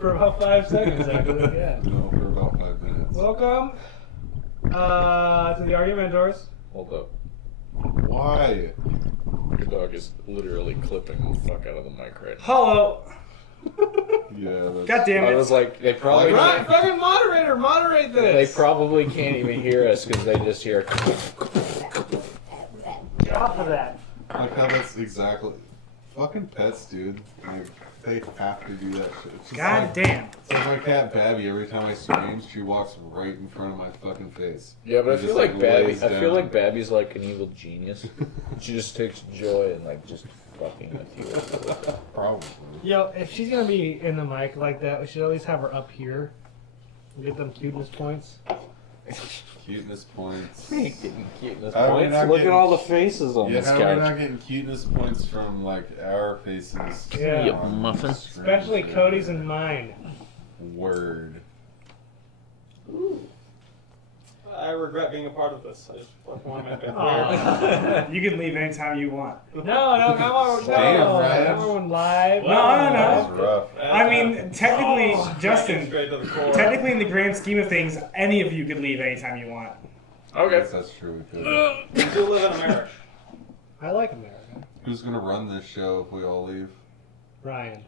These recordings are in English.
For about 5 seconds, actually, yeah. No, for about 5 minutes. Welcome to the Arguementors. Hold up. Why? Your dog is literally clipping the fuck out of the mic right now. Hello. Yeah, that's... God damn it. I was like, they probably Right, fucking moderator, moderate they this. probably can't even hear us because they just hear. Get off of that. Like how that's exactly... Fucking pets, dude. Like, they have to do that shit. It's just God like, damn. It's like my cat Babby. Every time I scream, she walks right in front of my fucking face. Yeah, but I She feel just, like Babby. lays I feel down. like Babby's like an evil genius. She just takes joy in like just fucking with you. Probably. Yo, if she's gonna be in the mic like that, we should at least have her up here. Get them cuteness points. Cuteness points. Getting cuteness How are we points. not Look getting- at all the faces on Yeah, this how are we not couch. getting cuteness points from, like, our faces? Yeah. Yep, muffin. Especially Cody's and mine. Word. I regret being a part of this. I just want to make it Aw. You can leave anytime you want. No, come on, Damn, no. Ryan. Everyone live. No. That was rough. I mean, technically, Justin, Straight to the core. technically in the grand scheme of things, any of you could leave anytime you want. Okay. Yes, that's true. We could. We do live in America. I like America. Who's gonna run this show if we all leave? Ryan.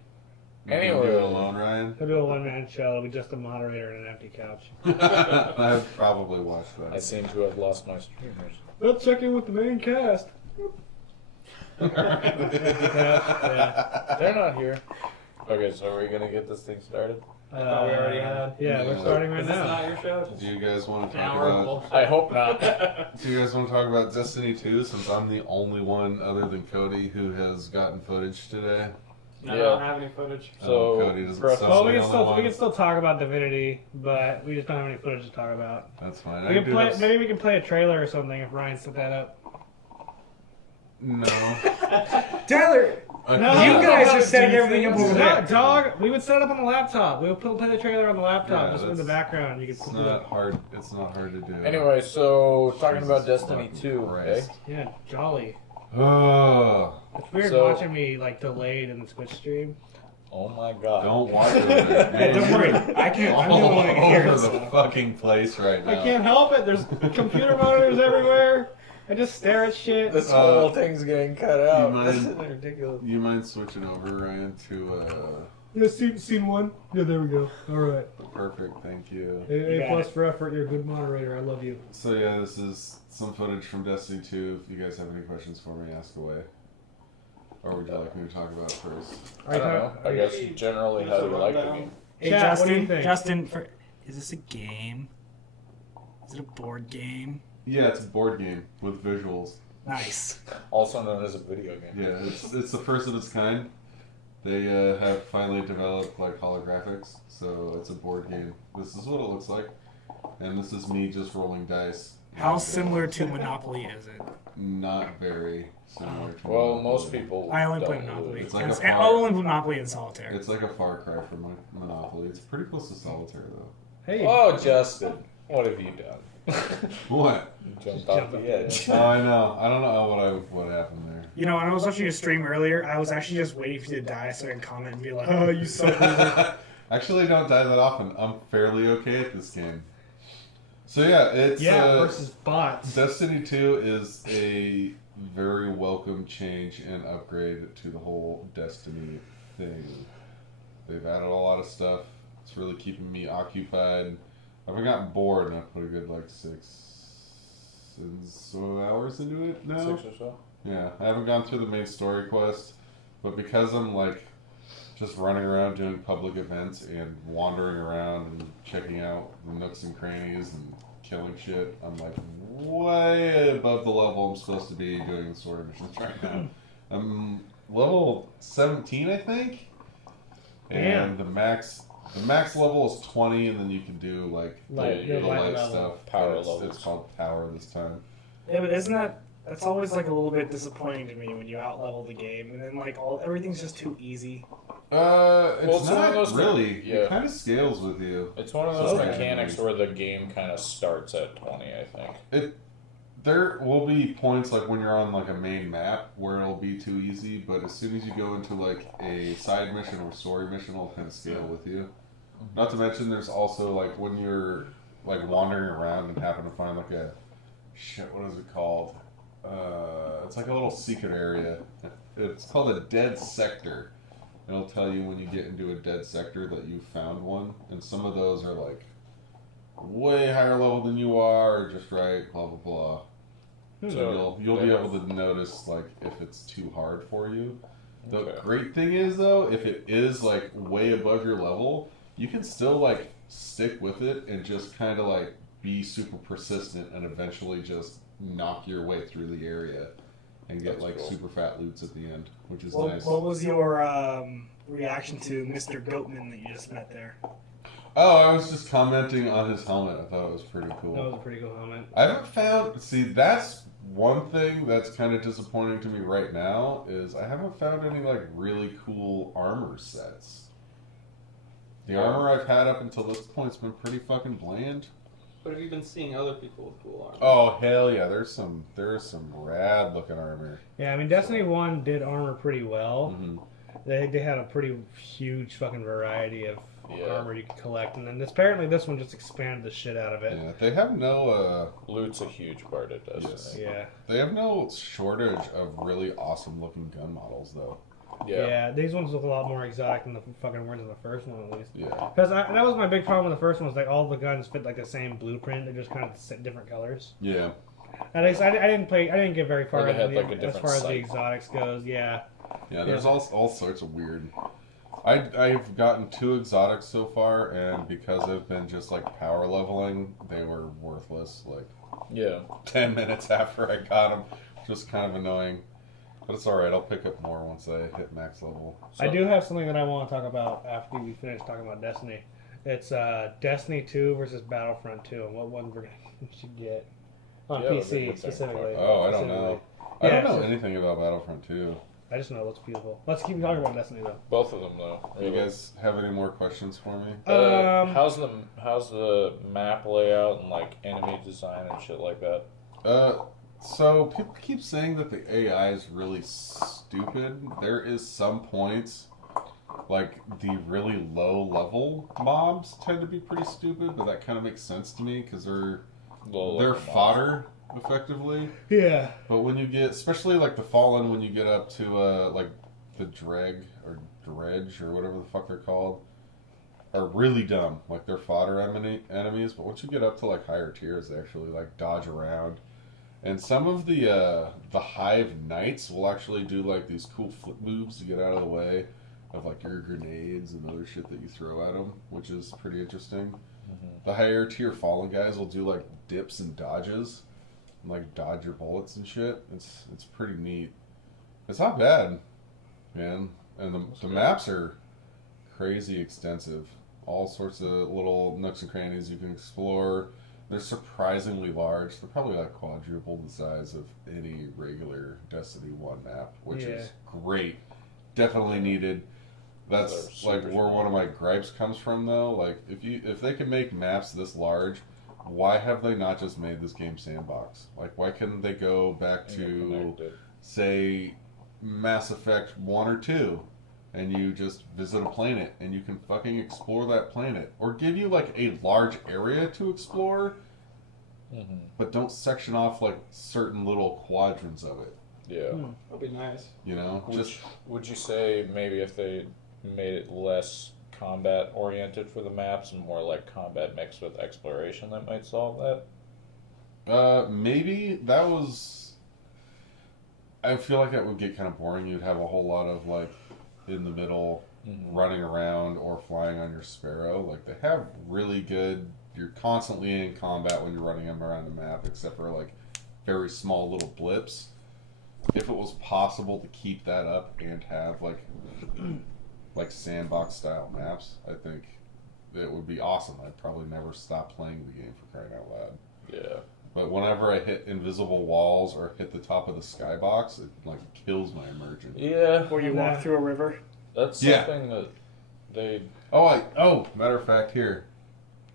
You gonna Anyway. do it alone, Ryan? He'll do a one-man show. It'll be just a moderator and an empty couch. I've probably watched I that. seem to have lost my streamers. Let's check in with the main cast. Yeah. They're not here. Okay, so are we gonna get this thing started? I thought we already had. Yeah, we're Yeah. starting right Is this now. not your show? Do you guys want to talk Now we're about? bullshit. I hope not. Do you guys want to talk about Destiny 2? Since I'm the only one other than Cody who has gotten footage today. No, I Yeah. don't have any footage. So, Cody doesn't for- sound Well, like we the can only still we one. can still talk about Divinity, but we just don't have any footage to talk about. That's fine. We can do play. have- Maybe we can play a trailer or something if Ryan set that up. No. Tyler, Okay. No, you guys no, are setting no, everything up over no, there. dog. We would set it up on the laptop. We would play the trailer on the laptop, Yeah, just in the that's- background. You It's could. not hard. It's not hard to do. Anyway, so talking Jesus about Destiny fucking 2, okay? Christ. Yeah, jolly. Oh, It's weird So- watching me like delayed in the Twitch stream. Oh my god. don't watch it. Hey, don't worry, I can't. I'm the only one who can All hear over it. the fucking place right now. I can't help it. There's computer monitors everywhere. I just stare at shit. This whole thing's getting cut out. mind- This is ridiculous. You mind switching over, Ryan, to Yeah, scene one. Yeah, there we go. All right. perfect? Thank you. A got plus it. for effort. You're a good moderator. I love you. So yeah, this is some footage from Destiny 2. If you guys have any questions for me, ask away. Or would you like me to talk about it first? I don't know. I guess generally, how do you like the game? Hey, Chat, what do you Justin, think? is this a game? Is it a board game? Yeah, it's a board game with visuals. Nice. Also known as a video game. Yeah, it's the first of its kind. They have finally developed like holographics, so it's a board game. This is what it looks like, and this is me just rolling dice. How similar to Monopoly is it? Not very similar. To Well, Monopoly. most people. I only play don't Monopoly. It's like And- a and far- I only play Monopoly and Solitaire. It's like a far cry from Monopoly. It's pretty close to Solitaire though. Hey. Oh, Justin, what have you done? What? You jumped off the edge. Oh, I know. I don't know what happened there. You know, when I was watching your stream earlier, I was actually just waiting for you to die so I can comment and be like, oh, you suck. Loser. Actually, I don't die that often. I'm fairly okay at this game. So yeah, it's Versus bots. Destiny 2 is a very welcome change and upgrade to the whole Destiny thing. They've added a lot of stuff. It's really keeping me occupied. I haven't gotten bored, and I've put a good like 6 and so hours into it now. 6 or so. Yeah, I haven't gone through the main story quest, but because I'm like just running around doing public events and wandering around and checking out the nooks and crannies and killing shit, I'm like way above the level I'm supposed to be doing sword missions right now. I'm level 17, I think, and the max level is 20, and then you can do like the light level. stuff. Power It's levels. called power this time. Yeah, but isn't that's always like a little bit disappointing to me when you out level the game and then like everything's just too easy. It's it's one of not those really. yeah. It kind of scales with you. It's one of those Okay. mechanics where the game kind of starts at 20, I think. There will be points like when you're on like a main map where it'll be too easy, but as soon as you go into like a side mission or story mission, it'll kind of scale with you. Not to mention, there's also like when you're like wandering around and happen to find like a what is it called? It's like a little secret area. It's called a dead sector. It'll tell you when you get into a dead sector that you found one, and some of those are like way higher level than you are, or just right, blah blah blah. So you'll be able to notice like if it's too hard for you. The great thing is though, if it is like way above your level, you can still like stick with it and just kind of like be super persistent and eventually just knock your way through the area and get like super fat loots at the end, which is nice. What was your reaction to Mr. Goatman that you just met there? Oh, I was just commenting on his helmet. I thought it was pretty cool. That was a pretty cool helmet. I haven't found. See, that's one thing that's kind of disappointing to me right now is I haven't found any like really cool armor sets. The armor I've had up until this point's been pretty fucking bland. But have you been seeing other people with cool armor? Oh hell yeah! There's some rad looking armor. Yeah, I mean Destiny 1 did armor pretty well. Mm-hmm. They had a pretty huge fucking variety of armor you could collect, and then apparently this one just expanded the shit out of it. Yeah, they have no. Loot's a huge part of Destiny. Yes. Yeah. They have no shortage of really awesome looking gun models though. Yeah, these ones look a lot more exotic than the fucking ones in the first one, at least. Yeah. Because that was my big problem with the first one, was like all the guns fit like the same blueprint. They're just kind of different colors. Yeah. At least I didn't get very far Or they had, into like, a as different far as the sight. exotics goes. Yeah. Yeah, there's all sorts of weird. I've gotten 2 exotics so far, and because I've been just like power leveling, they were worthless. Like 10 minutes after I got them, just kind of annoying. But it's all right. I'll pick up more once I hit max level. I do have something that I want to talk about after we finish talking about Destiny. It's Destiny 2 versus Battlefront 2, and what one we should get on Yeah, that's a PC good thing. specifically. Oh, I don't know. I Yeah, don't know so- anything about Battlefront 2. I just know it looks beautiful. Let's keep talking about Destiny though. Both of them though. Do you guys have any more questions for me? How's the map layout and like enemy design and shit like that? So people keep saying that the AI is really stupid. There is some points, like the really low level mobs tend to be pretty stupid, but that kind of makes sense to me because they're fodder effectively. Yeah. But when you get, especially like the Fallen, when you get up to like the Dredge or whatever the fuck they're called, are really dumb. Like they're fodder enemies, but once you get up to like higher tiers, they actually like dodge around. And some of the Hive Knights will actually do like these cool flip moves to get out of the way of like your grenades and other shit that you throw at them, which is pretty interesting. Mm-hmm. The higher tier Fallen guys will do like dips and dodges, and like dodge your bullets and shit. It's pretty neat. It's not bad, man. And the maps are crazy extensive. All sorts of little nooks and crannies you can explore. They're surprisingly large. They're probably like quadruple the size of any regular Destiny 1 map, which is great. Definitely needed. That's like where one of my gripes comes from though. Like if they can make maps this large, why have they not just made this game sandbox? Like why couldn't they go back to say Mass Effect 1 or 2 and you just visit a planet and you can fucking explore that planet, or give you like a large area to explore, but don't section off like certain little quadrants of it. Yeah. That'd be nice. You know, Would you say maybe if they made it less combat oriented for the maps and more like combat mixed with exploration, that might solve that? Maybe that was. I feel like that would get kind of boring. You'd have a whole lot of like in the middle running around or flying on your Sparrow. Like they have really good you're constantly in combat when you're running them around the map, except for like very small little blips. If it was possible to keep that up and have like sandbox style maps, I think it would be awesome. I'd probably never stop playing the game, for crying out loud. Yeah. But whenever I hit invisible walls or hit the top of the skybox, it like kills my immersion. Yeah. Or you walk through a river. That's Yeah. something that they. Matter of fact, here.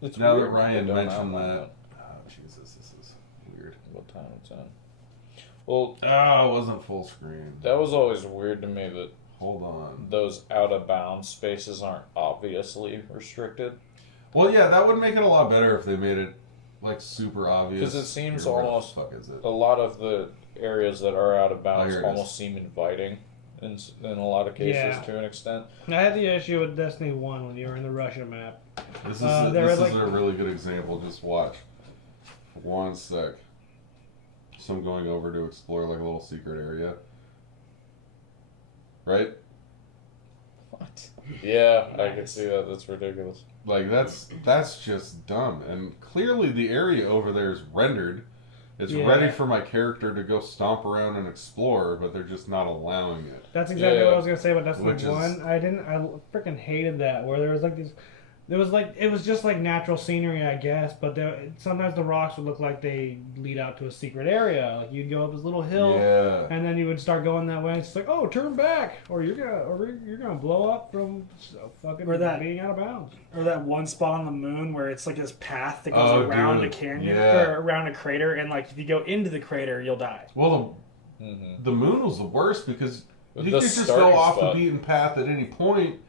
It's Now weird that Ryan they don't mentioned outline that. Oh, Jesus, this is weird. what time it's in. Well, Oh, it wasn't full screen. that was always weird to me that Hold on. those out of bounds spaces aren't obviously restricted. Well, yeah, that would make it a lot better if they made it like super obvious. 'Cause it seems Where the almost- fuck is it? A lot of the areas that are out of bounds here it is. almost seem inviting in a lot of cases Yeah. to an extent. I had the issue with Destiny 1 when you were in the Russia map. This is there this were, is a really good example. Just watch. One sec. So I'm going over to explore like a little secret area. Right? What? Yeah, I can see that. That's ridiculous. Like that's just dumb. And clearly the area over there is rendered. It's Yeah. ready for my character to go stomp around and explore, but they're just not allowing it. That's exactly Yeah. what I was gonna say about Destiny Which is- 1. I freaking hated that where there was like these. It was just like natural scenery, I guess, but sometimes the rocks would look like they lead out to a secret area. Like you'd go up this little hill, Yeah. and then you would start going that way. It's like, oh, turn back, or you're gonna blow up from fucking Or that- being out of bounds. Or that one spot on the moon where it's like this path that goes Oh, around dude. a canyon Yeah. or around a crater, and like if you go into the crater, you'll die. Well, Mm-hmm. the moon was the worst because you The could just go starting off spot. the beaten path at any point,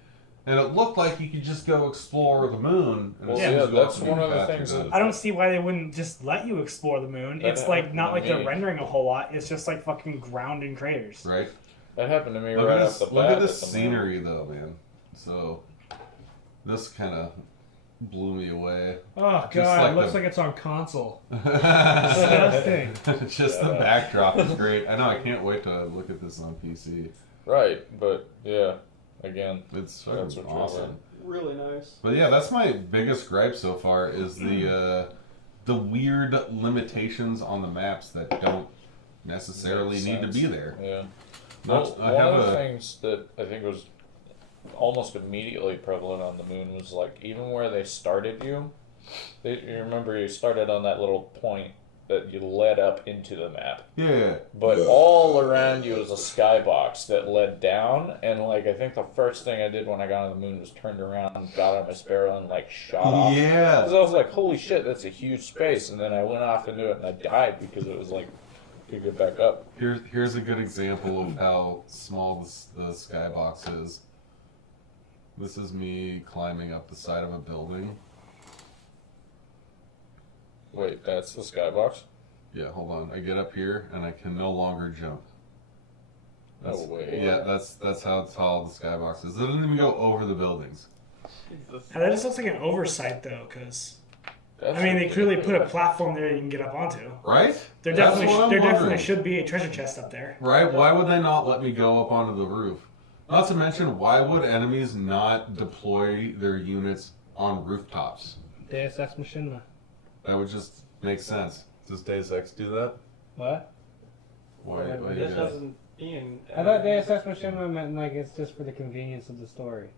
and it looked like you could just go explore the moon. And Well, as soon yeah, as you go that's off one of the beaten path, things you're that- done. I don't see why they wouldn't just let you explore the moon. That It's like happened not to like they're me. rendering a whole lot. It's just like fucking ground and craters. Right? That happened to me Look right at off this, the bat. look at this the moon. scenery, though, man. So, this kind of blew me away. Oh Just god, like it looks the- like it's on console. Disgusting. Just the Yeah. backdrop is great. I know, I can't wait to look at this on PC. Right, but yeah, again, It's That's fucking what you're awesome. Really nice. But yeah, that's my biggest gripe so far is the weird limitations on the maps that don't necessarily makes need to sense. be there. Yeah. Not- Well, I one have of the a- things that I think was almost immediately prevalent on the moon was like even where they started you. You remember you started on that little point that you led up into the map, Yeah. but all around you was a skybox that led down. And like I think the first thing I did when I got on the moon was turned around, and got on my sparrow, and like shot off. Yeah. Because I was like, holy shit, that's a huge space. And then I went off into it and I died because it was like, you get back up. Here's a good example of how small the skybox is. This is me climbing up the side of a building. Wait, that's the skybox? Yeah, hold on. I get up here and I can no longer jump. No way. Yeah, that's how tall the skybox is. It doesn't even go over the buildings. Jesus. And that just looks like an oversight though, because That's I mean they clearly put a ridiculous. platform there you can get up onto. Right? There That's definitely what I'm there definitely wondering. should be a treasure chest up there. Right? Why would they not let me go up onto the roof? Not to mention, why would enemies not deploy their units on rooftops? Deus Ex Machina. That would just make sense. Does Deus Ex do that? What? Why? Yeah, why but you This guys- doesn't being. I thought Deus Ex Machina meant like it's just for the convenience of the story.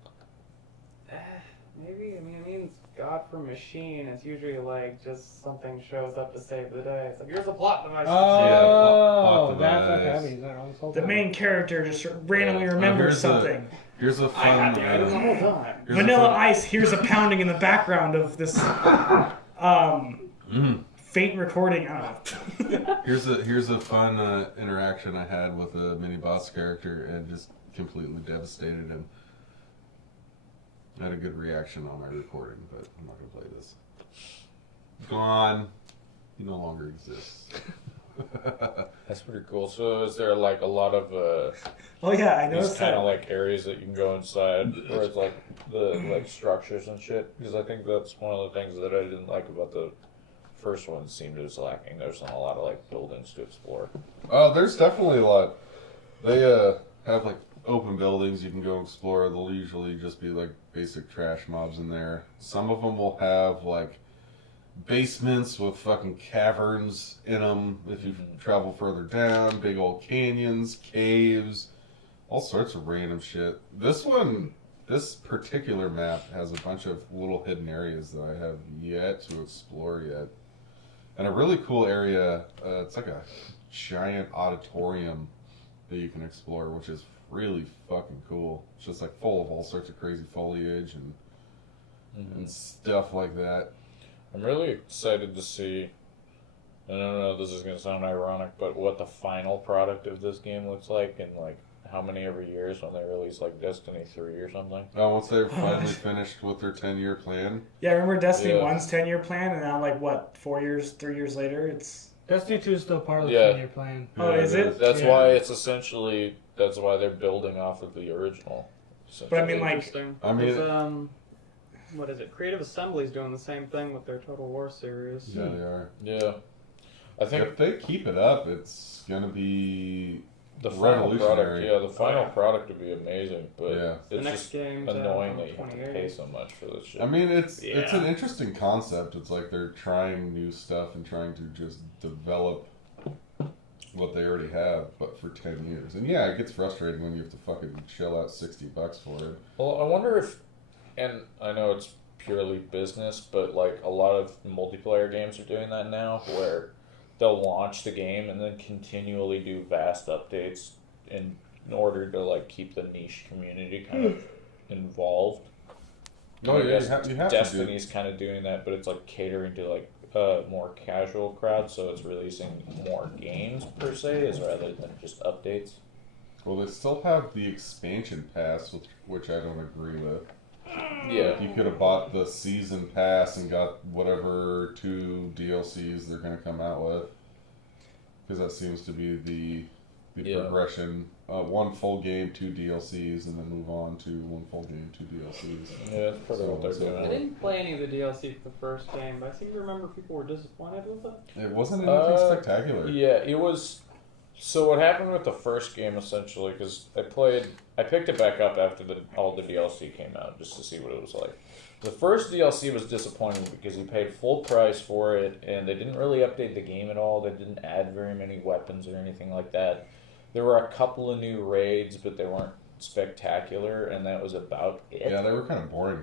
Maybe, I mean, it means God for machine. It's usually like just something shows up to save the day. It's like, here's a plot device. Oh, plot that's device. okay. He's not wrong this whole The time. main character just randomly remembers here's a- something. Here's a I fun. had to do this the whole time. here's a Vanilla fun- Ice hears a pounding in the background of this faint recording. I don't know. Here's a fun interaction I had with a mini boss character and just completely devastated him. I had a good reaction on my recording, but I'm not gonna play this. Gone. He no longer exists. That's pretty cool. So is there like a lot of Oh yeah, I these noticed kind that. of like areas that you can go inside where it's like the like structures and shit? Because I think that's one of the things that I didn't like about the first one. Seemed it was lacking. There's not a lot of like buildings to explore. Oh, there's definitely a lot. They have like open buildings you can go explore. They'll usually just be like basic trash mobs in there. Some of them will have like basements with fucking caverns in them if you travel further down, big old canyons, caves, all sorts of random shit. This particular map has a bunch of little hidden areas that I have yet to explore yet. And a really cool area, it's like a giant auditorium that you can explore, which is really fucking cool. It's just like full of all sorts of crazy foliage and stuff like that. I'm really excited to see, I don't know, this is going to sound ironic, but what the final product of this game looks like in like how many every years when they release like Destiny 3 or something. Oh, once they've finally finished with their 10-year plan. Yeah, remember Destiny Yeah. 1's 10-year plan, and now like what, 3 years later, it's Destiny 2 is still part of the Yeah. 10-year plan. Oh, is it? That's Yeah. why it's essentially, that's why they're building off of the original. But I mean, like, Interesting. I mean- 'Cause, what is it? Creative Assembly's doing the same thing with their Total War series. Yeah, they are. Yeah. I think If they keep it up, it's gonna be the final product, revolutionary. yeah, the final product would be amazing, but Yeah. The it's next just game's annoying on that you have to 28. pay so much for this shit. I mean, it's Yeah. an interesting concept. It's like they're trying new stuff and trying to just develop what they already have, but for 10 years. And yeah, it gets frustrating when you have to fucking shell out $60 for it. Well, I wonder if, and I know it's purely business, but like a lot of multiplayer games are doing that now, where they'll launch the game and then continually do vast updates in order to like keep the niche community kind of involved. Oh I yeah, guess you have to do. Destiny's kind of doing that, but it's like catering to like more casual crowd, so it's releasing more games per se, as rather than just updates. Well, they still have the expansion pass, which I don't agree with. Yeah, Like, you could have bought the season pass and got whatever 2 DLCs they're going to come out with, because that seems to be the Yeah. progression: 1 full game, 2 DLCs, and then move on to 1 full game, 2 DLCs. yeah, that's probably what they're So- I doing. didn't play any of the DLC for the first game, but I seem to remember people were disappointed with it. It wasn't anything spectacular. Yeah, it was. So what happened with the first game essentially? Because I picked it back up after all the DLC came out just to see what it was like. The first DLC was disappointing because you paid full price for it, and they didn't really update the game at all. They didn't add very many weapons or anything like that. There were a couple of new raids, but they weren't spectacular, and that was about it. Yeah, they were kind of boring.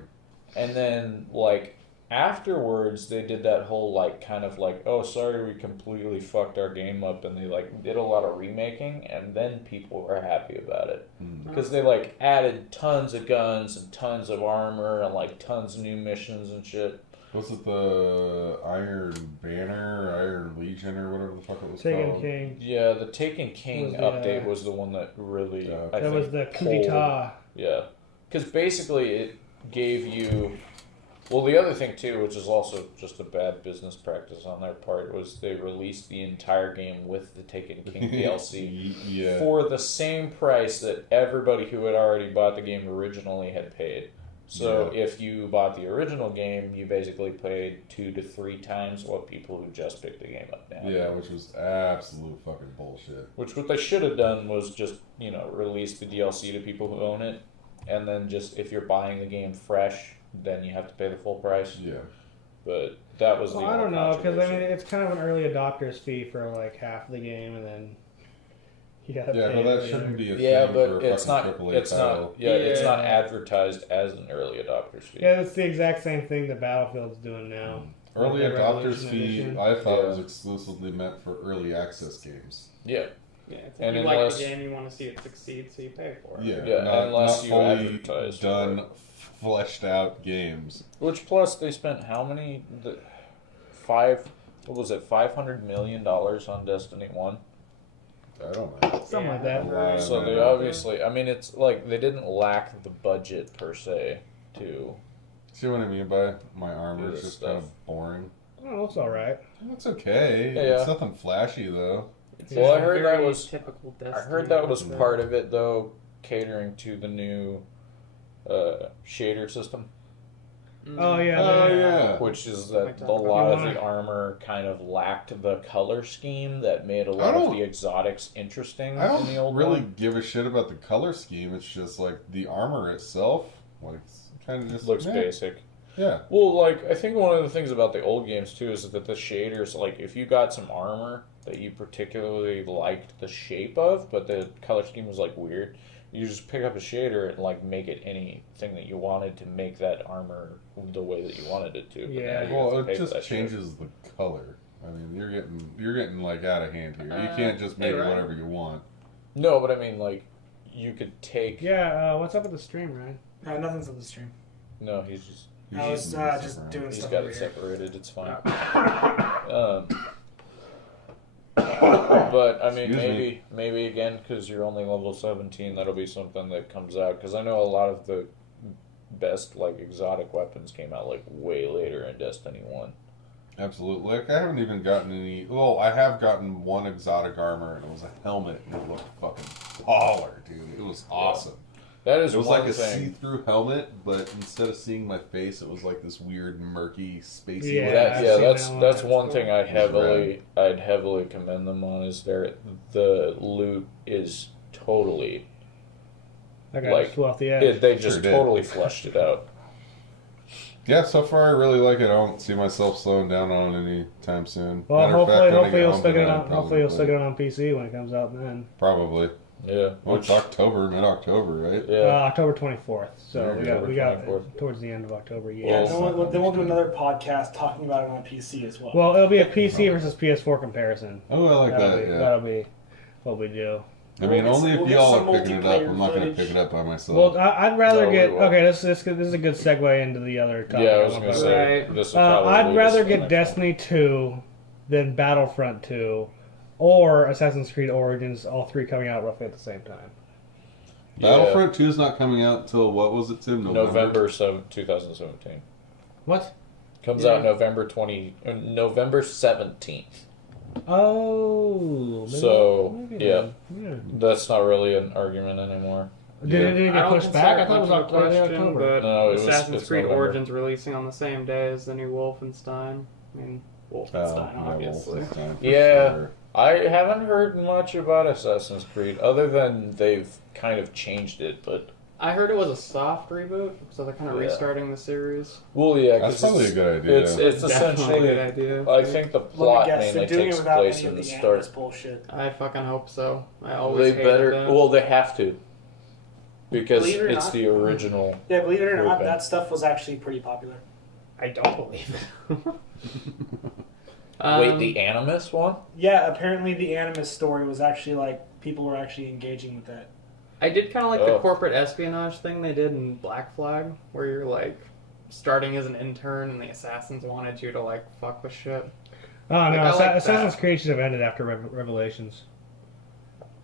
And then, like, afterwards, they did that whole, like, kind of like, oh, sorry, we completely fucked our game up, and they, like, did a lot of remaking, and then people were happy about it. Because they, like, added tons of guns and tons of armor and, like, tons of new missions and shit. Was it the Iron Banner, or Iron Legion, or whatever the fuck it was Taken called? King. Yeah, the Taken King Was the, update was the one that really, Yeah. I That think, was the coup pulled- d'etat. Yeah. Because basically it gave you... Well, the other thing, too, which is also just a bad business practice on their part, was they released the entire game with the Taken King DLC Yeah. for the same price that everybody who had already bought the game originally had paid. So if you bought the original game, you basically paid 2 to 3 times what people who just picked the game up now. Yeah, which was absolute fucking bullshit. Which what they should have done was just, release the DLC to people who own it, and then just if you're buying the game fresh, then you have to pay the full price. Yeah. But that was Well, the I don't know, because I mean, controversy. it's kind of an early adopter's fee for like half the game, and then you gotta Yeah, pay. but that later. shouldn't be a Yeah, thing but for a it's not. fucking AAA It's title. not. Yeah, it's not Yeah. advertised as an early adopter's fee. Yeah, it's the exact same thing that Battlefield's doing now. Early With the adopters Revolution fee, Edition. I thought Yeah. was exclusively meant for early access games. Yeah, Yeah, it's And if you like unless- the game, you want to see it succeed, so you pay for it. Yeah, Yeah, not, unless not you fully advertise for done, it. fleshed out games. which plus they spent how many? What was it? $500 million on Destiny 1. I don't know. Something like Yeah. that. Wow. So they obviously. I mean, it's like they didn't lack the budget per se to. See what I mean by my armor Do is this just kind stuff. of boring? Oh, it's all right. It's okay. Yeah. It's nothing flashy though. It's Well, I just heard that very was- typical I Destiny. heard that was with part of it though, catering to the new shader system. Oh, yeah, Oh they- yeah. Which is We that might talk a about lot that. of the armor kind of lacked the color scheme that made a I lot of don't- the exotics interesting I in the old don't really one. give a shit about the color scheme. It's just like the armor itself, like kind of just Looks meh. basic. Yeah. Well, like, I think one of the things about the old games, too, is that the shaders, like, if you got some armor that you particularly liked the shape of, but the color scheme was, like, weird, you just pick up a shader and, like, make it anything that you wanted to make that armor the way that you wanted it to. But Yeah. now you have Well, to it pay for just that shit. changes the color. I mean, you're getting like out of hand here. You can't just make it right. whatever you want. No, but I mean, like, you could take... Yeah, what's up with the stream, Ryan? Nothing's on the stream. No, he's just... I was just around. doing He's stuff got over it here. separated, it's fine. But, I mean, Excuse maybe again, because you're only level 17, that'll be something that comes out. Because I know a lot of the best, like, exotic weapons came out, like, way later in Destiny 1. Absolutely. Like, I haven't even gotten any... Well, I have gotten one exotic armor, and it was a helmet, and it looked fucking baller, dude. It was awesome. That is It was one like a thing. see-through helmet, but instead of seeing my face, it was like this weird, murky, spacey... Yeah. look. I've seen That's that one. that's That's one cool. thing I'd heavily commend them on is the loot is totally That guy Like, just flew off the edge. they just Sure did. totally fleshed it out. Yeah, so far I really like it. I don't see myself slowing down on it anytime soon. Well, Matter of fact, when I hopefully get you'll home stick it tonight, on. I'll Hopefully probably you'll play stick it on PC when it comes out. Then Probably. Yeah. Well, it's October, mid-October, right? Yeah. October 24th. So Yeah, we got October 24th. towards the end of October. Yeah, Yeah. then we'll do another podcast talking about it on PC as well. Well, it'll be a PC versus PS4 comparison. Oh, I like that, yeah. That'll be what we do. I mean, We'll only get if some y'all are picking it up. multiplayer I'm not going to footage. pick it up by myself. Well, I'd rather No, get. we will. Okay, this is a good segue into the other topic. Yeah, I was gonna say Right. this is probably I'd rather just the get next Destiny 2 than Battlefront 2 or Assassin's Creed Origins, all three coming out roughly at the same time. one. Battlefront 2 is not coming out until, what was it, Tim? November 2017 What? comes Yeah. out November 17th. Oh. So, maybe yeah. then. Yeah. That's not really an argument anymore. Did it I get don't pushed back? I thought it was consider much of a early question, October. but No, it was- Assassin's it's Creed November. Origins releasing on the same day as the new Wolfenstein. I mean, Wolfenstein, obviously. Yeah. I haven't heard much about Assassin's Creed other than they've kind of changed it, but I heard it was a soft reboot, so they're kind of Yeah. restarting the series. well, yeah, That's 'cause probably a good idea. It's Definitely a essentially. good idea. I think the Let me plot guess, mainly they're doing takes it without place any in of the the start. Animus bullshit. I fucking hope so. I always They hated better. that. Well, they have to, because Believe it or it's not- the original. Yeah, believe it or not, Grouping. that stuff was actually pretty popular. I don't believe it. Wait, the Animus one? Yeah, apparently the Animus story was actually like people were actually engaging with that. I did kind of like the Oh. corporate espionage thing they did in Black Flag, where you're like starting as an intern and the assassins wanted you to like fuck with shit. Oh, Like, no. I like Assassin's that. Creed should have ended after Revelations.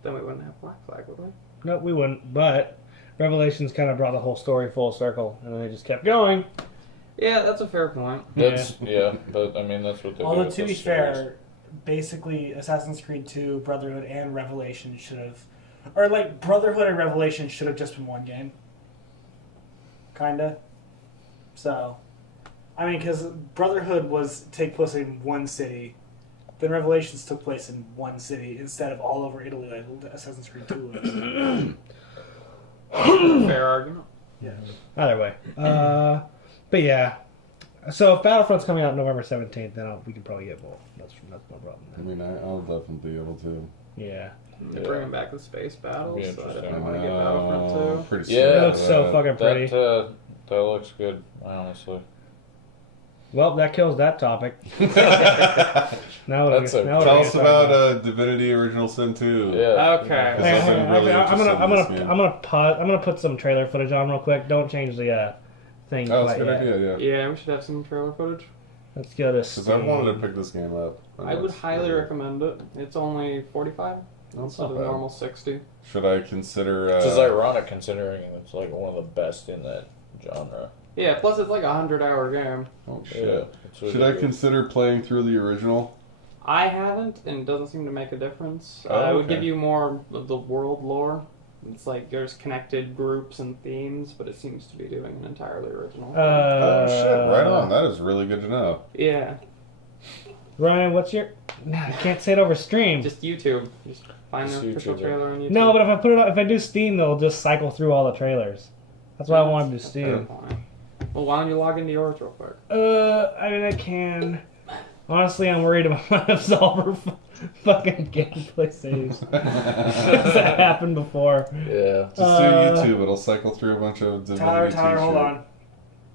Then we wouldn't have Black Flag, would we? No, we wouldn't. But Revelations kind of brought the whole story full circle, and then they just kept going. Yeah, that's a fair point. That's yeah, but I mean that's what they. do Although with to be those stories. fair, basically Assassin's Creed 2, Brotherhood, and Revelation should have, or like Brotherhood and Revelation should have just been one game. Kinda. So, I mean, because Brotherhood was take place in one city, then Revelations took place in one city instead of all over Italy like Assassin's Creed 2 was. Fair argument. Yeah. Either way. But yeah. So if Battlefront's coming out November 17th, then we can probably get both. That's no problem. I mean, I'll definitely be able to. Yeah. They're Yeah. bringing back the space battles, Be so I interesting. definitely want to get Battlefront too. Pretty Yeah. It soon looks after so that. fucking pretty. That looks good, honestly. Well, that kills that topic. Now That's okay. Tell us about Divinity Original Sin 2. Yeah. Okay. Because I've been really I'm gonna put some trailer footage on real quick. Don't change the thing Oh, that's a quite good yet. idea, yeah. Yeah, we should have some trailer footage. Let's go to Because I wanted to pick this game up. I would highly recommend it. It's only 45 That's instead not of bad. normal 60. Should I consider... Which is ironic considering it's like one of the best in that genre. Yeah, plus it's like a 100-hour game. Oh, Yeah. shit. It's really Should I good. consider playing through the original? I haven't, and it doesn't seem to make a difference. Oh, I would okay. give you more of the world lore. It's like there's connected groups and themes, but it seems to be doing an entirely original. Oh, shit. Right on. That is really good to know. Yeah, Ryan, what's your? Nah, I can't say it over stream. just YouTube. Just find Just the official YouTube it. trailer on YouTube. No, but if I put it, if I do Steam, they'll just cycle through all the trailers. That's why I want to do Fair Steam. point. Well, why don't you log into yours real quick? I mean, I can. Honestly, I'm worried about my Absolver fucking gameplay saves. That happened before. Yeah. Just do YouTube. It'll cycle through a bunch of Divinity Tyler, hold shit. on.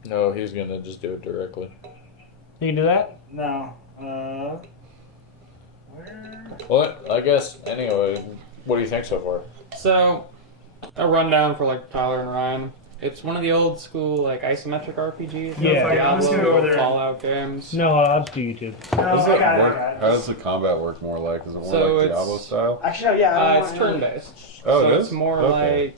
No, he's gonna just do it directly. You can do that? No. Where? Well, I guess, anyway, what do you think so far? So, a rundown for like Tyler and Ryan. It's one of the old school like isometric RPGs. Yeah. I'm just gonna go over there. Fallout games. No, I'll just do YouTube. How does No, it okay, work? okay. How does the combat work more like? Is it more So like it's- Diablo style? Actually, no, yeah. I don't It's want turn based. Oh, so it it's is? more Okay. like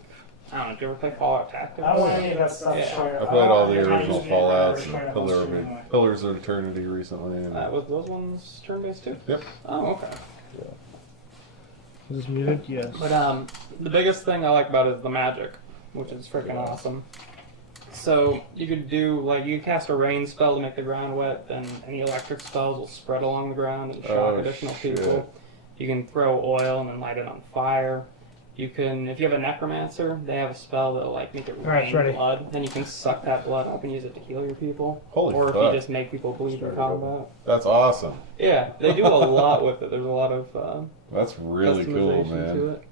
I don't know. Do you ever play Fallout Tactics? I don't want any of that stuff. Yeah. Straight up. I played all the I'm not original using it for Fallouts straight and up anyway. Pillars of Eternity recently. And Was those ones turn based too? Yep. Oh, okay. Is this muted? Yes. But the biggest thing I like about it is the magic, which is freaking awesome. So you could do like you could cast a rain spell to make the ground wet, and any electric spells will spread along the ground and shock Oh, additional shit. people. You can throw oil and then light it on fire. You can, if you have a necromancer, they have a spell that'll like make it Alright, rain ready. blood. Then you can suck that blood up and use it to heal your people. Holy or if fuck. you just make people bleed in combat. That's awesome. Yeah, they do a lot with it. There's a lot of That's really cool, customization man. to it.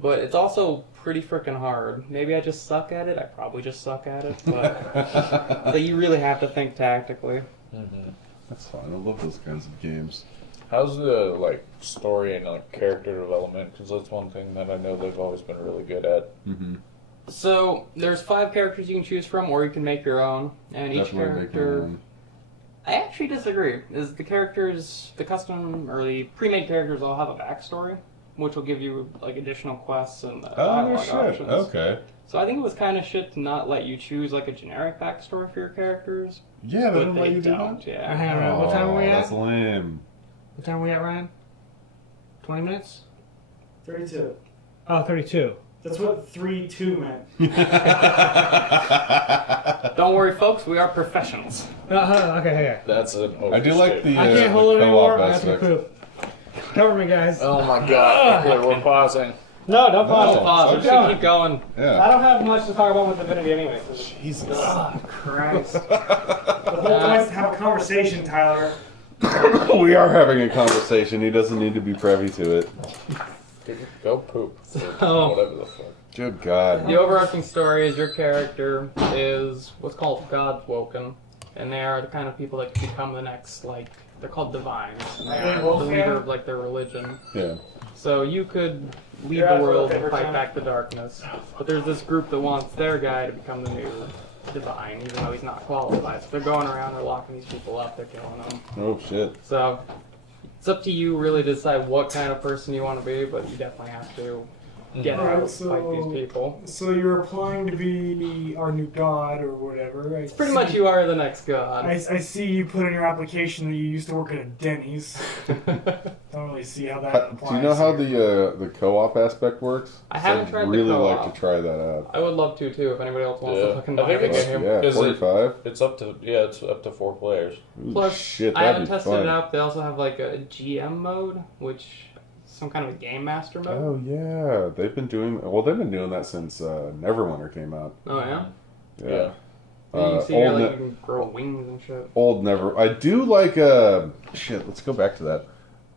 But it's also pretty freaking hard. Maybe I just suck at it. I probably just suck at it. But so you really have to think tactically. Mm-hmm. That's fine. I love those kinds of games. How's the like story and like character development? Because that's one thing that I know they've always been really good at. Mm-hmm. So there's 5 characters you can choose from, or you can make your own. And each Definitely make character, your own. I actually disagree. Is the characters, the custom or the pre-made characters, all have a backstory, which will give you like additional quests and Oh, no dialogue shit. options. Okay. So I think it was kind of shit to not let you choose like a generic backstory for your characters. Yeah, they But didn't let they you do don't. that? Yeah. Hang on, Ryan. What time are we That's at? lame. What time are we at, Ryan? 20 minutes? 32. Oh, 32. That's what 3-2 meant. Don't worry, folks. We are professionals. Okay. That's an I do like the, I can't hold it the anymore. co-op I have to aspect. poop. Cover me, guys. Oh my god. Okay, we're pausing. No, don't pause No. it. Pause. We're Keep just gonna going. keep going. Yeah. I don't have much to talk about with Divinity anyway. So. Jesus. Oh, Christ. The whole point is to have a conversation, Tyler. We are having a conversation. He doesn't need to be privy to it. Go poop. So- Whatever the fuck. Good God. The overarching story is your character is what's called God's Woken, and they are the kind of people that can become the next, like, they're called divines. And they are the leader of, like, their religion. Yeah. So you could lead Yeah, the world okay, and fight Tom. back the darkness. But there's this group that wants their guy to become the new divine, even though he's not qualified. So they're going around, they're locking these people up, they're killing them. Oh, shit. So it's up to you really to decide what kind of person you want to be, but you definitely have to get Alright, out and fight these people. So you're applying to be our new god or whatever. It's pretty much you are the next god. I see you put in your application that you used to work at a Denny's. Don't really see how that applies. Do you know how here. the co-op aspect works? I haven't tried the really co-op. like to try that out. I would love to too if anybody else wants to Yeah. fucking I buy think the it's- game. Yeah, Is it- 45. It's up to 4 players. Ooh, Plus, shit, I haven't that'd be tested fun. it out. They also have like a GM mode, which is some kind of a game master mode. Oh yeah, they've been doing that since Neverwinter came out. Oh yeah. Yeah. And you can see here, old, like you can grow wings and shit. old Never. I do like shit. Let's go back to that.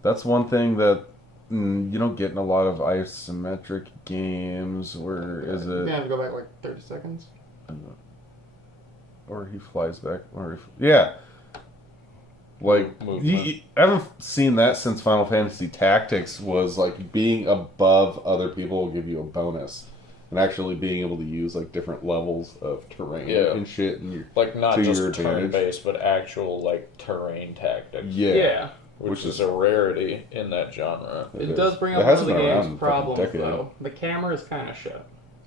That's one thing that you don't get in a lot of isometric games. Where is You it? have to go back like 30 seconds. Or he flies back. Yeah. Like Movement. I haven't seen that since Final Fantasy Tactics. Was like being above other people will give you a bonus, and actually being able to use like different levels of terrain Yeah. and shit. And your Like not To your just advantage. turn-based, but actual like terrain tactics. yeah, Which is a rarity in that genre. It does bring It up one of hasn't the been around game's in a fucking problems decade. though. The camera is kind of shit.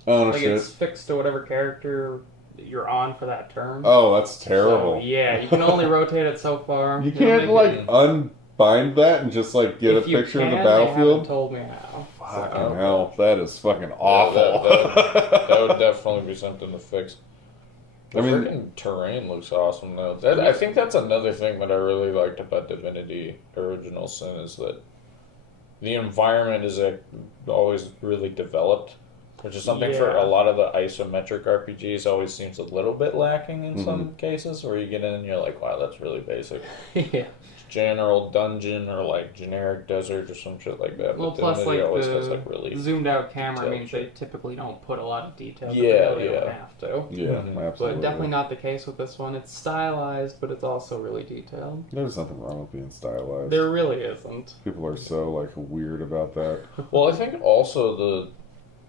Oh no Like shit. it's fixed to whatever character that you're on for that turn. Oh, that's terrible. So, yeah, you can only rotate it so far. You It'll can't make like it- unbind that and just like get if a you picture of can, the they haven't battlefield. told me how. Fucking hell, that is fucking awful. That would definitely be something to fix. The I mean- freaking terrain looks awesome though. I think that's another thing that I really liked about Divinity Original Sin is that the environment is always really developed. Which is something for Yeah. a lot of the isometric RPGs always seems a little bit lacking in some cases, where you get in and you're like, wow, that's really basic. Yeah. General dungeon or like generic desert or some shit like that. Well, but plus Divinity like always the has like really zoomed out camera detailed means shit. they typically don't put a lot of detail. But Yeah, they really yeah. don't have to. Yeah, Mhm. absolutely. But definitely not the case with this one. It's stylized, but it's also really detailed. There's nothing wrong with being stylized. There really isn't. People are so like weird about that. Well, I think also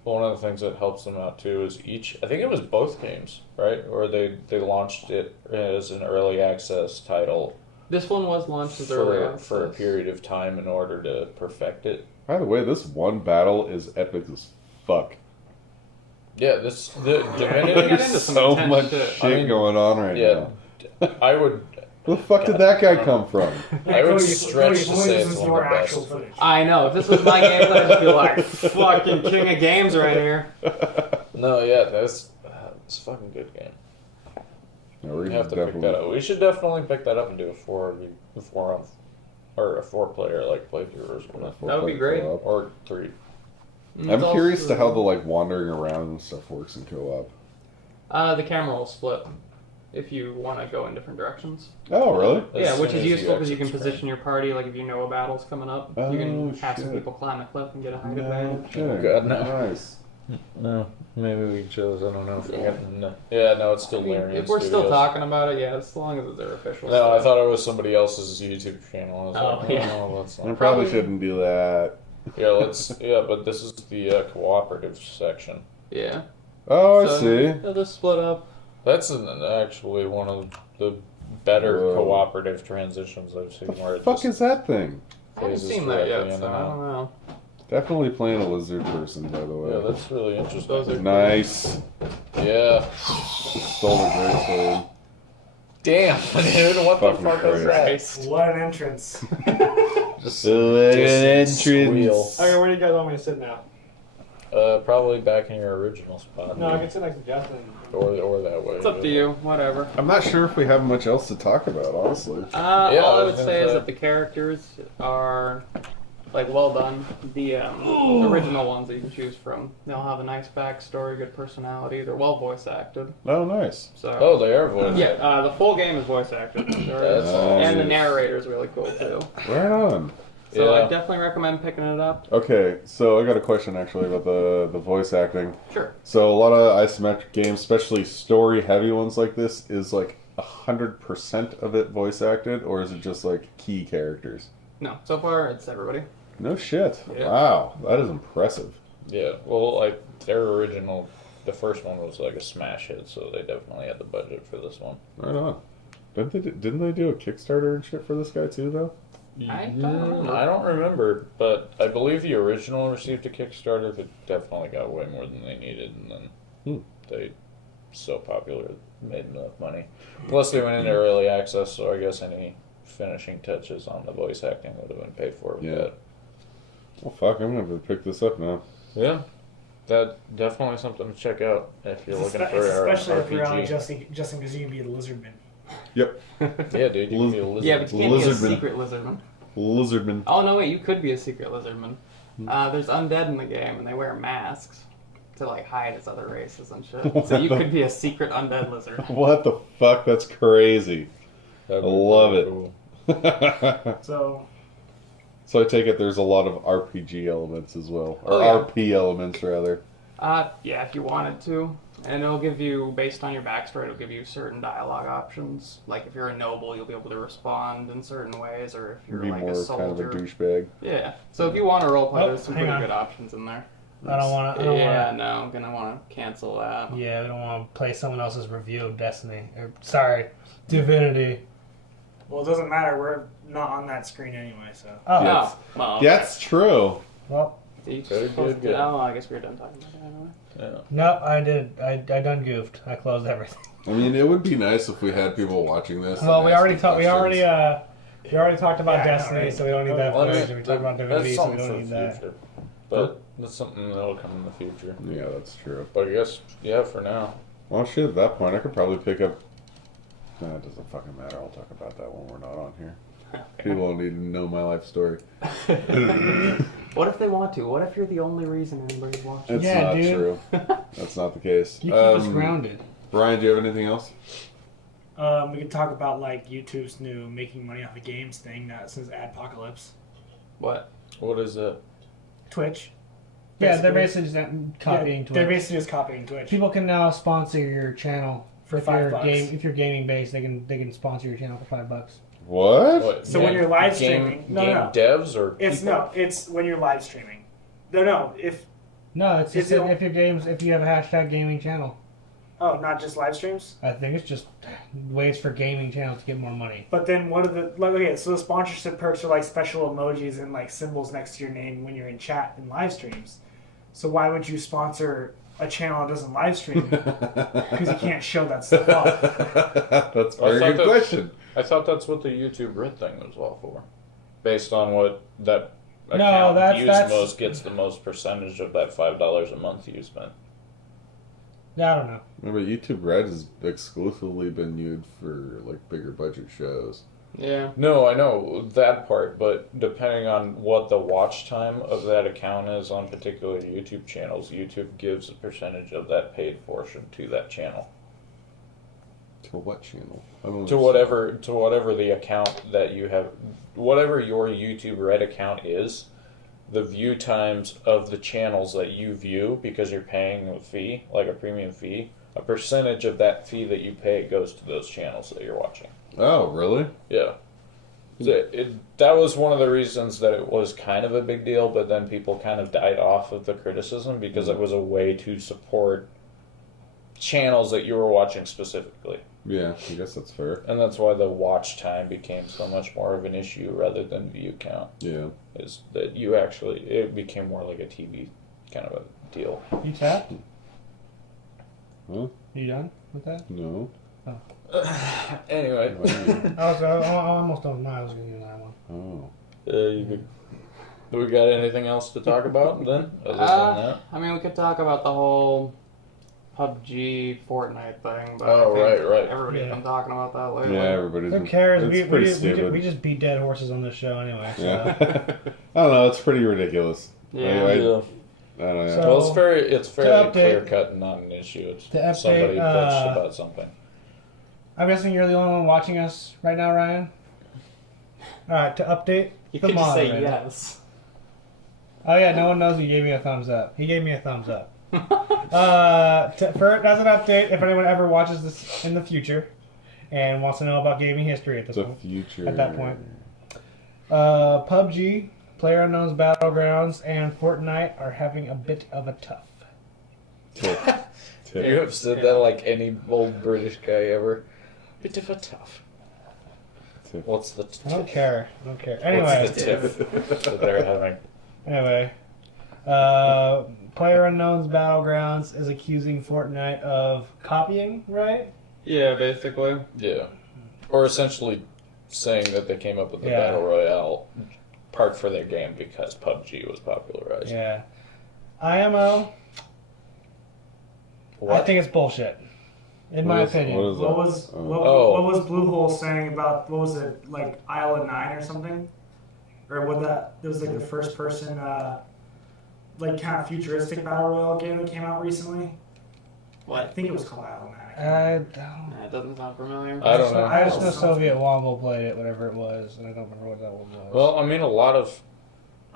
one of the things that helps them out too is I think it was both games, right? Or they launched it as an early access title This one was launched as early access. for a period of time in order to perfect it. By the way, this one battle is epic as fuck. Yeah, the We Divinity. got into There's some so intense much shit. shit I mean, going on right Yeah, now. I would Where the fuck did that guy come from? I would Cody, stretch to Cody, say this it's is one your of the actual best. footage. I know. If this was my game, I'd just be like, fucking king of games right here. No, yeah, it's a fucking good game. Yeah, we're We gonna have to pick that up. We should definitely pick that up and do a four player like playthrough or something. That would be great. co-op. Or 3. I'm curious to how the like wandering around and stuff works in co-op. The camera will split if you want to go in different directions. Oh, really? As Yeah, which soon is as you useful because you exit can screen. position your party. Like if you know a battle's coming up, you Oh, can have some shit. people climb a cliff and get a height No advantage. shit. God, no. Nice. No, maybe we chose. I don't know if we Yeah, no, it's still I mean, Larian if we're still Studios. talking about it, yeah, as long as it's their official. No, I stuff. thought it was somebody else's YouTube channel. I was Oh, like, yeah. no, that's I not. probably shouldn't do that. Yeah, but this is the cooperative section. Yeah. Oh, I So, see. They'll just split up. That's actually one of the better Whoa. cooperative transitions I've seen. What where the it fuck just is that thing? I haven't phases seen that directly yet, in so and I out. don't know. Definitely playing a lizard person, by the way. Yeah, that's really interesting. Those are Nice. Yeah. Stole the great sword. Damn, dude, what the Fucking fuck is that? Christ. What an entrance. Just Entrance. squeal. Okay, where do you guys want me to sit now? Probably back in your original spot. No, I can sit next to Justin. Or that way. It's up to you. Whatever. I'm not sure if we have much else to talk about, honestly. Yeah, All I I was would gonna say is say. that the characters are like well done. The original ones that you can choose from, they'll have a nice backstory, good personality. They're well voice acted. Oh, nice. So Oh, they are voice. yeah, the full game is voice acted. That's And the nice. narrator is really cool too. Right on. So Yeah. I definitely recommend picking it up. Okay, so I got a question actually about the voice acting. Sure. So a lot of isometric games, especially story-heavy ones like this, is like 100% of it voice acted, or is it just like key characters? No, so far it's everybody. No shit. Yeah. Wow, that is impressive. Yeah, well, like their original, the first one was like a smash hit, so they definitely had the budget for this one. Right on. Didn't they do a Kickstarter and shit for this guy too, though? I don't remember. I don't remember, but I believe the original received a Kickstarter that definitely got way more than they needed, and then they so popular it made enough money. Plus, they went into early access, so I guess any finishing touches on the voice acting would have been paid for with Yeah. that. Well, fuck, I'm gonna have to pick this up now. Yeah, that definitely something to check out if you're looking for an Especially if you're on RPG. Justin, because you can be the lizardman. Yep. Yeah, dude, you can be a lizard. Yeah, but you can't be a Lizardman. secret lizardman. Lizardman. Oh no, wait, you could be a secret lizardman. There's undead in the game, and they wear masks to like hide as other races and shit. So you could be a secret undead lizard. What the fuck? That's crazy. That'd I be love really it. cool. So, So I take it there's a lot of RPG elements as well, or Oh, yeah. RP elements rather. Yeah, if you wanted to. And it'll give you, based on your backstory, it'll give you certain dialogue options. Like if you're a noble, you'll be able to respond in certain ways, or if you're Be like more a kind soldier. of a douchebag. Yeah. So if you want to roleplay, Oh, there's some hang pretty on. good options in there. I don't want to. Yeah, no, I'm gonna want to cancel that. Yeah, we don't want to play someone else's review of Destiny. Or sorry, Divinity. well, it doesn't matter. We're not on that screen anyway, so. Oh, No. Well, That's true. well, Good. Oh, I guess we're done talking about that anyway. Yeah. no, I did. I done goofed. I closed everything. I mean, it would be nice if we had people watching this. Well, and we asking already talked. We already questions. we already talked about Yeah, I know, Destiny, right? so we don't need that Well, I footage. mean, We talked about that's Divinity, so we something don't need for the that. future. But that's something that'll come in the future. Yeah, that's true. But I guess, yeah, for now. Well, shit, at that point, I could probably pick up... Nah, it doesn't fucking matter. I'll talk about that when we're not on here. People don't need to know my life story. What if they want to? What if you're the only reason anybody's watching? It's Yeah, not dude. true. That's not the case. You keep us grounded. Brian, do you have anything else? We could talk about like YouTube's new making money off of games thing that says Adpocalypse. What? What is it? Twitch. Yeah, they're basically just copying Twitch. They're basically just copying Twitch. People can now sponsor your channel For if $5. If you're gaming based, they can sponsor your channel for $5. What? So when you're live streaming, game no. devs or It's people? no, it's when you're live streaming. No, No, it's just Is it- if you have a hashtag gaming channel. not just live streams. I think it's just ways for gaming channels to get more money. But then one of the so the sponsorship perks are like special emojis and like symbols next to your name when you're in chat in live streams. So why would you sponsor a channel that doesn't live stream? Because you can't show that stuff off. That's a I very thought good that- question. I thought that's what the YouTube Red thing was all for. Based on what that No, account that's- most gets the most percentage of that $5 a month you spent. Yeah, I don't know. Remember, YouTube Red has exclusively been used for like bigger budget shows. Yeah. No, I know that part, but depending on what the watch time of that account is on particular YouTube channels, YouTube gives a percentage of that paid portion to that channel. To what channel? I don't To whatever the account that you have, whatever your YouTube Red account is, the view times of the channels that you view because you're paying a fee, like a premium fee, a percentage of that fee that you pay goes to those channels that you're watching. Oh, really? Yeah. That was one of the reasons that it was kind of a big deal, but then people kind of died off of the criticism because it was a way to support channels that you were watching specifically. Yeah, I guess that's fair. And that's why the watch time became so much more of an issue rather than view count. Yeah. Is that it became more like a TV kind of a deal. You tapped? Huh? You done with that? No. Anyway. I'm almost done with mine. I was going to do that one. Oh. Do we got anything else to talk about then? Other than that? I mean, we could talk about the whole PUBG Fortnite thing, but Oh, I think right. everybody's Yeah. been talking about that lately. Yeah, everybody's. Who cares? It's pretty stupid. We just beat dead horses on this show anyway. So. Yeah. I don't know. It's pretty ridiculous. Yeah. I don't know. So- Well, it's fairly update- clear cut and not an issue. It's to update, somebody bitched about something. I'm guessing you're the only one watching us right now, Ryan? Alright, to update You the could just say moderator. yes. Oh yeah, no one knows he gave me a thumbs up. He gave me a thumbs up. As an update, if anyone ever watches this in the future and wants to know about gaming history at this The point, future. at that point. PUBG, PlayerUnknown's Battlegrounds, and Fortnite are having a bit of a tough. You have said that like any old British guy ever. Bit of a tough. What's the I don't care. What's Anyway, the tip that they're having? anyway, PlayerUnknown's Battlegrounds is accusing Fortnite of copying, right? Yeah, basically. Yeah. Or essentially saying that they came up with the Yeah. Battle Royale part for their game because PUBG was popularized. Yeah. IMO, What? I think it's bullshit. In my opinion. What is What that? was Oh. what was Bluehole saying about what was it like Isle of 9 or something? Or what that it was like the first person like kind of futuristic battle royale game that came out recently. I think it was called Isle of 9. I don't. Nah, it doesn't sound familiar. I don't know. I just know Soviet Womble played it, whatever it was, and I don't remember what that one was. Well, I mean,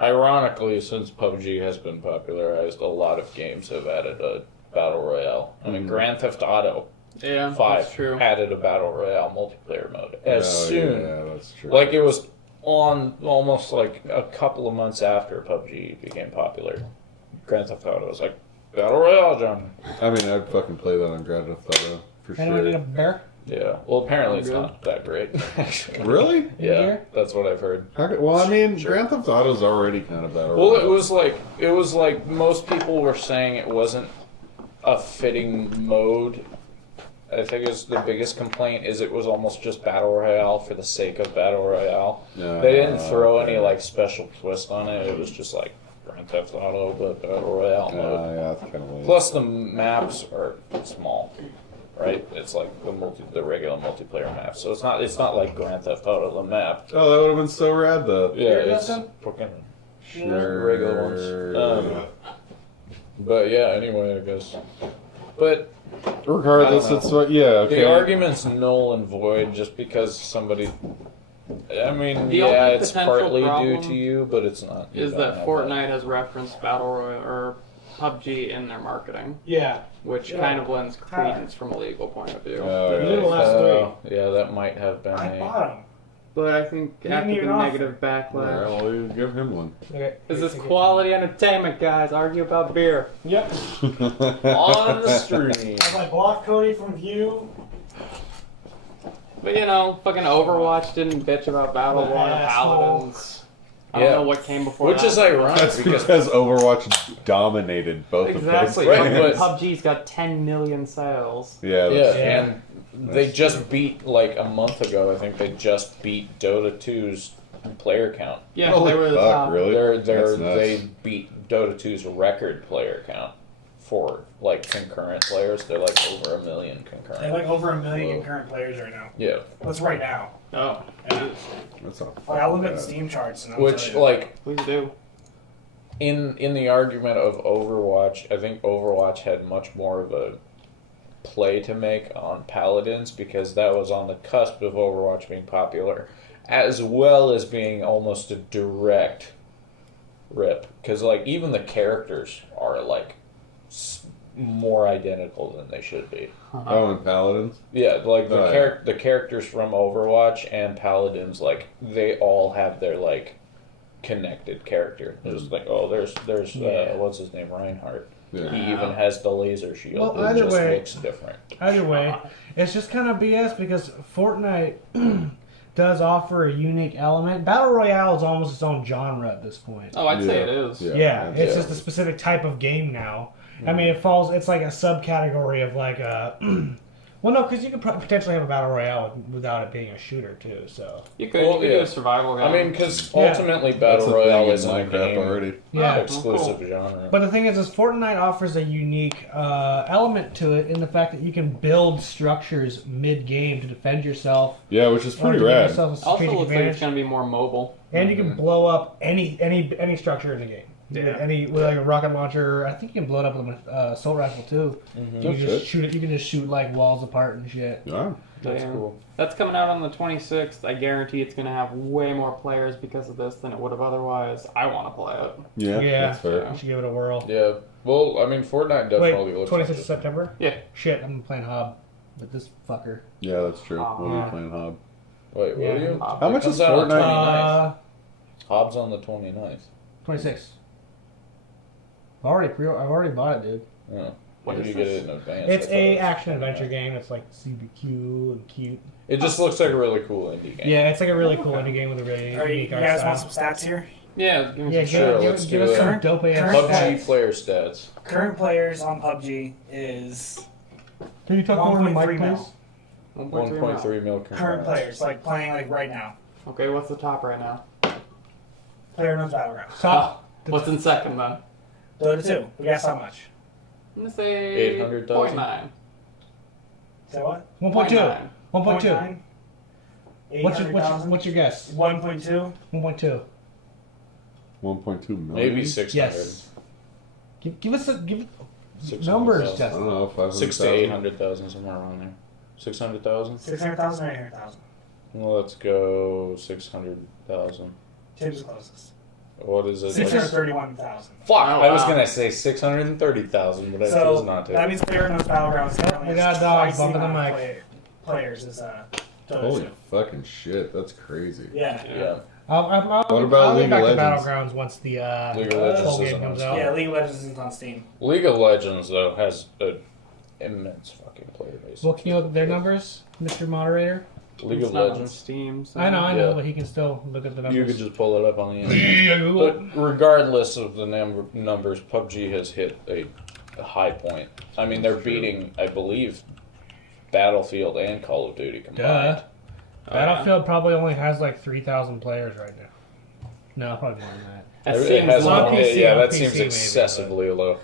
ironically, since PUBG has been popularized, a lot of games have added a battle royale. I mean, Grand Theft Auto Yeah, 5 that's true. added a battle royale multiplayer mode as soon, Yeah, that's true. like it was on almost like a couple of months after PUBG became popular. Grand Theft Auto was like battle royale, John. I mean, I'd fucking play that on Grand Theft Auto for Anyone need a sure. bear? Yeah. Well, apparently it's Good. not that great. actually. Really? Yeah, Beer? that's what I've heard. Well, I mean, Sure. Grand Theft Auto's already kind of battle. Well, royale. it was like most people were saying it wasn't a fitting mode. I think is the biggest complaint is it was almost just battle royale for the sake of battle royale. They didn't throw any like special twist on it. It was just like Grand Theft Auto but battle royale mode. Yeah, that's kind of lame. Plus the maps are small, right? It's like the regular multiplayer map. So it's not like Grand Theft Auto the map. Oh, that would have been so rad though. Yeah, it's Justin? fucking Sure. regular ones. But yeah, anyway, I guess. But Regardless, I don't it's know. what. Yeah. Okay. the argument's null and void just because somebody. I mean, The yeah, only it's potential partly due problem to you, but it's not. You Is don't that have Fortnite has referenced Battle Royale or PUBG in their marketing, Yeah. which Yeah. kind of lends credence from a legal point of view. Oh, You did the yeah. last Yeah, that might have been I a. bought them. But I think didn't after the even offer. negative Yeah, backlash, well, you give him one. Okay. this is quality entertainment, guys. Argue about beer. Yep. On the stream. I was like, block Cody from view. But you know, fucking Overwatch didn't bitch about Battleborn or Asshole. Paladins. I don't Yeah. know what came before Which that. is ironic That's because because Overwatch dominated both Exactly. of those Right, games. but- PUBG's got 10 million sales. Yeah. yeah, That's, and they That's just beat like a month ago. I think they just beat Dota 2's player count. Yeah, Holy they were the fuck, top. really? That's nuts. They beat Dota 2's record player count for like concurrent players. They're like over 1 million They have concurrent. like over 1 million Whoa. concurrent players right now. Yeah, That's right now. Oh, Yeah. That's not Like, I look at the bad. Steam charts and I'm which telling you. like please do. in the argument of Overwatch, I think Overwatch had much more of a play to make on Paladins because that was on the cusp of Overwatch being popular, as well as being almost a direct rip. Because like even the characters are like more identical than they should be. Oh, and Paladins? Yeah, like Oh, yeah. the characters from Overwatch and Paladins, like they all have their like connected character. There's like there's Yeah. what's his name, Reinhardt. Yeah. He even has the laser shield. Well, it either just way- looks different. Either way, it's just kind of BS because Fortnite does offer a unique element. Battle Royale is almost its own genre at this point. Oh, I'd say Yeah. it is. Yeah, it's Yeah. just a specific type of game now. I mean, it's like a subcategory of like a. Well, no, because you could potentially have a battle royale without it being a shooter too. So You could, Well, you could yeah. do a survival game. I mean, because Yeah. ultimately That's battle a royale thing in isn't a Minecraft game already. yeah. exclusive cool. genre. But the thing is Fortnite offers a unique element to it in the fact that you can build structures mid-game to defend yourself. Yeah, which is or pretty to give rad. yourself a also strategic looks like advantage. it's going to be more mobile. And you can blow up any structure in the game. Yeah. With like a rocket launcher. I think you can blow it up with an assault rifle too. Mhm. You Oh, can just shit. shoot it. You can just shoot like walls apart and shit. Yeah. That's Yeah. cool. That's coming out on the 26th. I guarantee it's going to have way more players because of this than it would have otherwise. I want to play it. Yeah, that's fair. You should give it a whirl. Yeah. Well, I mean, Fortnite definitely Wait, looks 26th like of September? Yeah. Shit, I'm playing Hob with this fucker. Yeah, that's true. We'll Yeah. be playing Hob. Wait, what Yeah. are you? How much comes is out on Fortnite? 29th. Hobbs on the 29th. 26. I've already bought it, dude. Oh. What Did is you get this? it in advance? It's I thought a it was- action adventure game. It's like CBQ and cute. It just looks like a really cool indie game. Yeah, it's like a really cool indie game with a really Are you unique art guys style. want some stats here? Yeah, give me Yeah, some Sure, give, let's give do us some it. dope ass Current PUBG stats. player stats. Current players on PUBG is Can you talk more in the 1.3 mic, mil. please? 1.3 mil concurrent. current players, like playing like right now. Okay, what's the top right now? PlayerUnknown's Battlegrounds. Top. What's in second then? Dota 2. We guess how much? I'm going to say 800,000. 0.9. Say what? 1.2. 0.9. 1.2. 0.9? What's your 800,000? what's your guess? 1.2? 1.2. 1.2 million? Maybe 600. Yes. Give us 600,000. numbers, I don't Justin. know, 500,000. 6 to 800,000, somewhere around there. 600,000? 600,000 or 800,000? Well, let's go 600,000. Tim's closest. What is it? 631,000. Fuck! Oh, I was wow. gonna say 630,000, but I chose So not to. that means PlayerUnknown's Battlegrounds currently we has got dogs twice the bumping the amount of mic. players as Dota Holy 2. fucking shit, that's crazy. Yeah. yeah. What about League back of to Legends? Battlegrounds once the League of Legends full game isn't comes on out. Yeah, League of Legends isn't on Steam. League of Legends though has an immense fucking player base. Well, can you look at their numbers, Mr. Moderator? League It's of not on Legends. Steam. So. I know, Yeah. but he can still look at the numbers. You could just pull it up on the internet. But regardless of the numbers, PUBG has hit a high point. I mean, they're beating, I believe, Battlefield and Call of Duty combined. Duh. Oh, Battlefield probably only has like 3,000 players right now. No, probably more than that. That It seems has on one- PC, yeah, on that PC seems maybe, excessively low.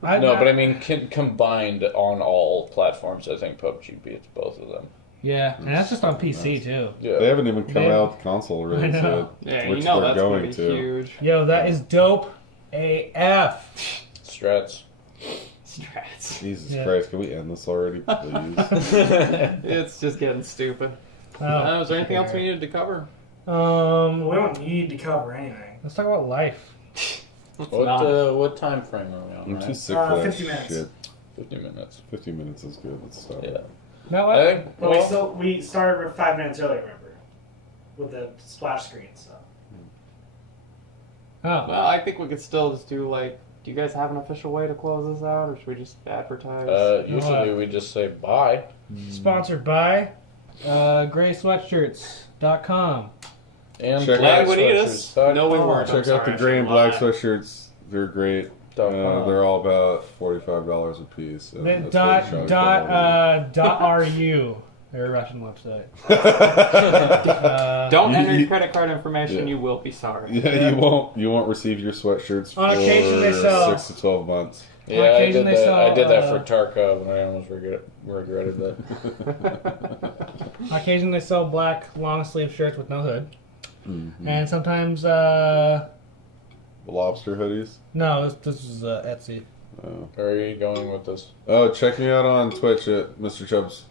But I mean, combined on all platforms, I think PUBG beats both of them. Yeah, and that's just on PC too. Yeah. They haven't even come out with the console I release know. yet, Yeah, which you know they're that's going going to to. be huge. Yo, that is dope AF. Strats. Strats. Jesus Yeah. Christ, can we end this already, please? It's just getting stupid. Oh. Is there anything else we needed to cover? We don't need to cover anything. Let's talk about life. Let's What not. what time frame are we on? I'm right? too sick for that 50 minutes. shit. 50 minutes. 50 minutes is good. Let's stop. Yeah. No, I what? think. But we started 5 minutes early, remember? With the splash screen stuff. Oh. Well, I think we could still just do do you guys have an official way to close this out, or should we just advertise? Usually we just say bye. Sponsored by graysweatshirts.com. And Check black out- sweatshirts. No, we weren't. Check out the gray and black sweatshirts. They're great. .com. They're all about $45 a piece. And Then that's what .ru. They're a Russian website. Don't enter you- your credit card information. yeah. You will be sorry. Yeah, you won't receive your sweatshirts for On occasion they sell- 6 to 12 months. Yeah, I occasion did they that. I did that sell, for Tarkov, and I almost regretted that. On occasion they sell black long sleeve shirts with no hood. Mhm. And sometimes, Lobster hoodies. no, this was Etsy. Oh. Where are you going with this? Oh, check me out on Twitch at Mr. Chubb's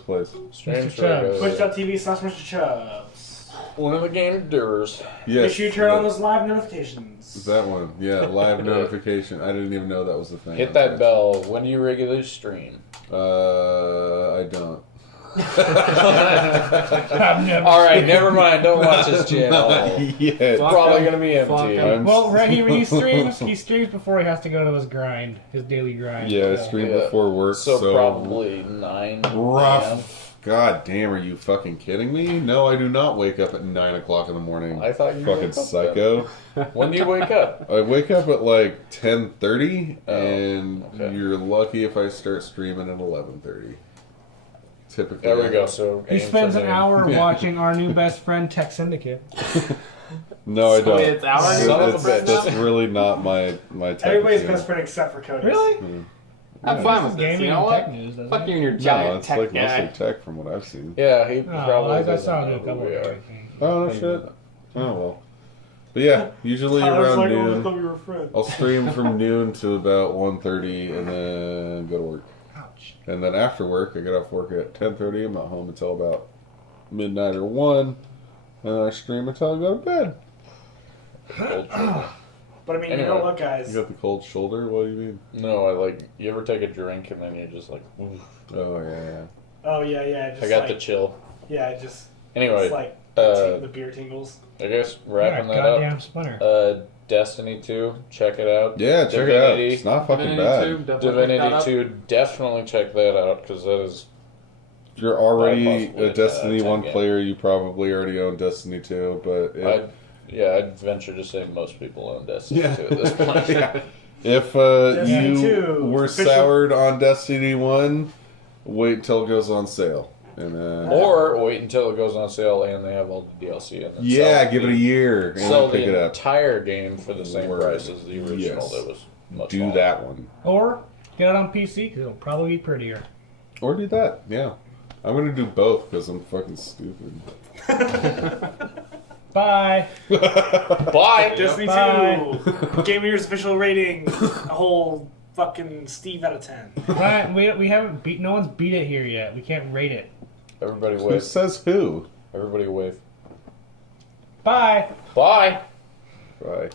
Place. Streams Mr. Chubb. regularly. Twitch.tv/MrChubbs. One of the game doers. Yes. Make sure you turn on those live notifications. That one. Yeah, live notification. I didn't even know that was the thing. Hit that bell when you regularly stream. I don't. I've never Alright, never mind. Don't watch his channel. Yeah. It's probably going to be Fuck empty. him. Well, right, he streams before he has to go to his grind, his daily grind. Yeah, I stream Yeah. before work. So probably 9 p.m. rough. God damn, are you fucking kidding me? No, I do not wake up at 9 o'clock in the morning. I thought you Fucking woke up psycho. When do you wake up? I wake up at like 10:30, Oh, and okay. you're lucky if I start streaming at 11:30. Typically. There we go. So He aim spends for an noon. hour watching our new best friend Tech Syndicate. No, I don't. Wait, it's our Son of a bitch. That's really not my type. Everybody's of best thing. friend except for Cody. Really? I'm Yeah. fine This with is this. gaming You know and what? tech news, doesn't Fuck it? you and your No, giant it's tech like guy. mostly tech from what I've seen. Yeah, he Oh, probably I doesn't saw him do know a who couple we of are. things. Oh no shit. Oh well. But yeah, usually around noon. we were friends. I'll stream from noon to about 1:30 and then go to work. Ouch. And then after work, I get off work at 10:30. I'm not home until about midnight or 1. And then I stream until I go to bed. But I mean, you Anyway. know what, guys? You got the cold shoulder? What do you mean? No, I like. You ever take a drink and then you're just like, oof. Oh, yeah. Oh yeah. Just I got like, the chill. Yeah, it just Anyway, it's like the beer tingles. I guess Yeah, wrapping that goddamn up. splinter. Destiny 2, check it out. Yeah, check it out. Divinity. It's not fucking Divinity 2, bad. definitely pick that Divinity up. 2, definitely check that out because that is. If you're already Possibly a Destiny 10 1 game. player, you probably already own Destiny 2, but I'd venture to say most people own Destiny 2 at this point. Yeah. If Destiny you 2, were official- soured on Destiny 1, wait until it goes on sale. And Or wait until it goes on sale and they have all the DLC and then yeah, sell give it a the- year and Sell pick the it up. entire game for the same Word. price as the original. Yes. That was much Do longer. that one. Or get it on PC because it'll probably be prettier. Or do that, yeah. I'm going to do both because I'm fucking stupid. Bye. Bye. Destiny Bye. 2, Game of Year's official rating, a whole fucking Steve out of 10. Ryan, we haven't beat. No one's beat it here yet. We can't rate it. Everybody Who wave. says who? Everybody wave. Bye. Bye. Bye.